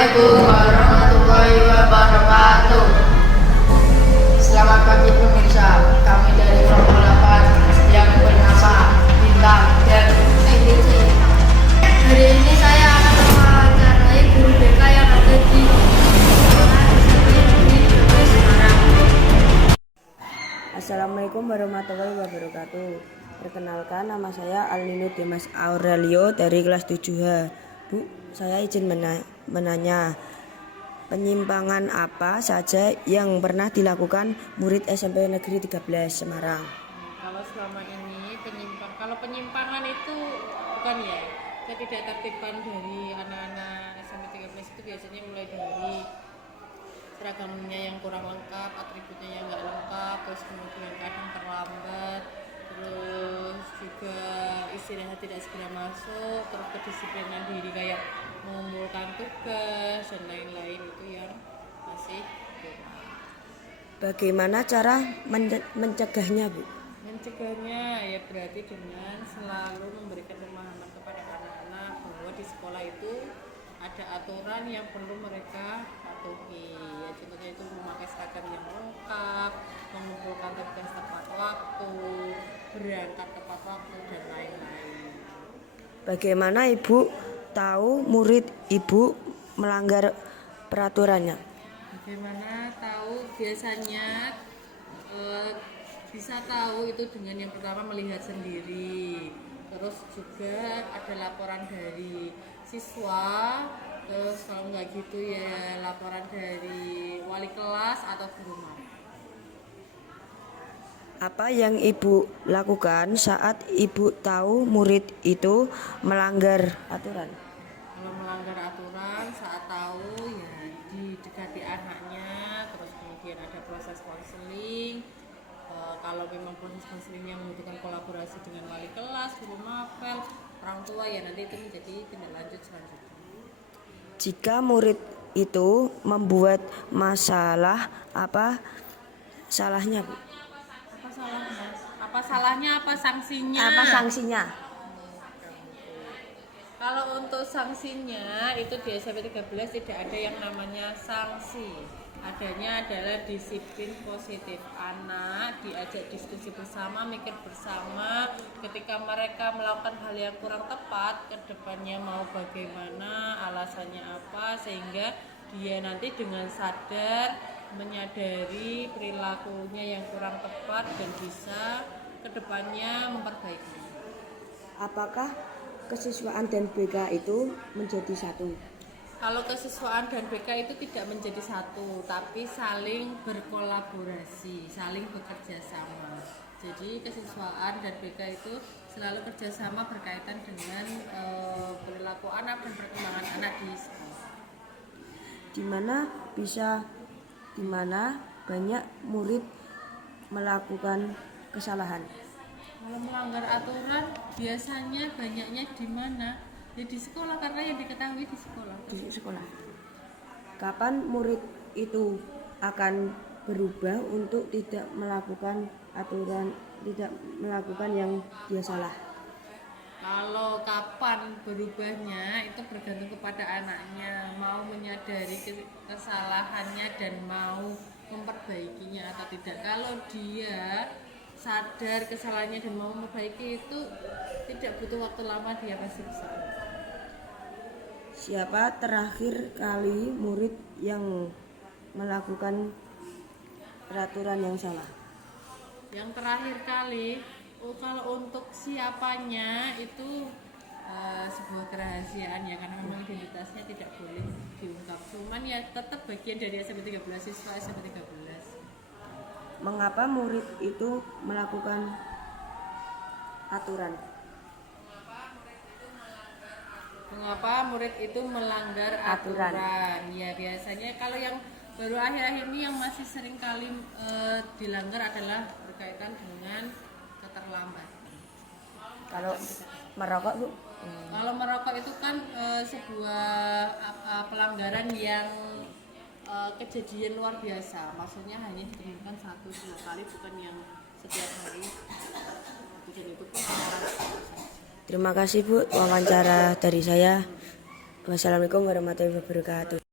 Assalamualaikum warahmatullahi wabarakatuh. Selamat pagi pemirsa, kami dari kelompok 8 yang bernama Bintang dan NDC. Hari ini saya akan mewawancarai guru BK yang ada di Semarang. Assalamualaikum warahmatullahi wabarakatuh. Perkenalkan, nama saya Alnino Dimas Aurelio dari kelas 7H. Bu, saya izin menanya, penyimpangan apa saja yang pernah dilakukan murid SMP Negeri 13 Semarang? Kalau selama ini penyimpangan itu bukan ya, ketidaktertiban dari anak-anak SMP 13 itu biasanya mulai dari seragamnya yang kurang lengkap, atributnya yang nggak lengkap, terus kemudian kadang terlambat, terus juga istirahat tidak segera masuk, terus kedisiplinan diri kayak mengumpulkan tugas dan lain-lain itu yang masih kurang. Bagaimana cara mencegahnya, Bu? Mencegahnya ya berarti dengan selalu memberikan pemahaman kepada anak-anak bahwa di sekolah itu ada aturan yang perlu mereka patuhi. Ya, contohnya itu memakai seragam yang lengkap, mengumpulkan tugas tepat waktu, berangkat tepat waktu dan lain-lain. Bagaimana Ibu tahu murid Ibu melanggar peraturannya? Bagaimana tahu? Biasanya bisa tahu itu dengan yang pertama melihat sendiri, terus juga ada laporan dari siswa, terus kalau nggak gitu ya laporan dari wali kelas atau guru maba. Apa yang Ibu lakukan saat Ibu tahu murid itu melanggar aturan? Kalau melanggar aturan saat tahu ya didekati anaknya, terus kemudian ada proses konseling. Kalau memang proses konseling yang membutuhkan kolaborasi dengan wali kelas, guru mapel, orang tua ya nanti itu menjadi tindak lanjut selanjutnya. Jika murid itu membuat masalah, apa salahnya, Bu? Apa salahnya? Apa salahnya? Apa sanksinya? Apa sanksinya? Kalau untuk sanksinya itu di SMP 13 tidak ada yang namanya sanksi. Adanya adalah disiplin positif. Anak diajak diskusi bersama, mikir bersama. Ketika mereka melakukan hal yang kurang tepat, ke depannya mau bagaimana, alasannya apa, sehingga dia nanti dengan sadar menyadari perilakunya yang kurang tepat dan bisa ke depannya memperbaiki. Apakah kesiswaan dan BK itu menjadi satu? Kalau kesiswaan dan BK itu tidak menjadi satu, tapi saling berkolaborasi, saling bekerja sama. Jadi kesiswaan dan BK itu selalu kerjasama berkaitan dengan perilaku anak dan perkembangan anak di sekolah. Di mana banyak murid melakukan kesalahan. Kalau melanggar aturan biasanya banyaknya di mana? Ya di sekolah, karena yang diketahui di sekolah. Di sekolah. Kapan murid itu akan berubah untuk tidak melakukan aturan, tidak melakukan yang dia salah? Kalau kapan berubahnya itu bergantung kepada anaknya, mau menyadari kesalahannya dan mau memperbaikinya atau tidak. Kalau dia sadar kesalahannya dan mau memperbaiki itu tidak butuh waktu lama, dia pasti bisa. Siapa terakhir kali murid yang melakukan peraturan yang salah? Yang terakhir kali, kalau untuk siapanya itu sebuah kerahasiaan ya, karena memang identitasnya tidak boleh diungkap. Cuman ya tetap bagian dari SMP 13, siswa SMP 13. Mengapa murid itu melakukan aturan? Mengapa murid itu melanggar aturan? Ya biasanya kalau yang baru akhir-akhir ini yang masih sering kali dilanggar adalah berkaitan dengan keterlambatan. Kalau merokok, Bu? Kalau merokok itu kan sebuah pelanggaran yang kejadian luar biasa. Maksudnya hanya ditemukan 1-2 kali, bukan yang setiap hari. Dan itu pun Terima kasih, Bu, wawancara dari saya. Wassalamualaikum warahmatullahi wabarakatuh.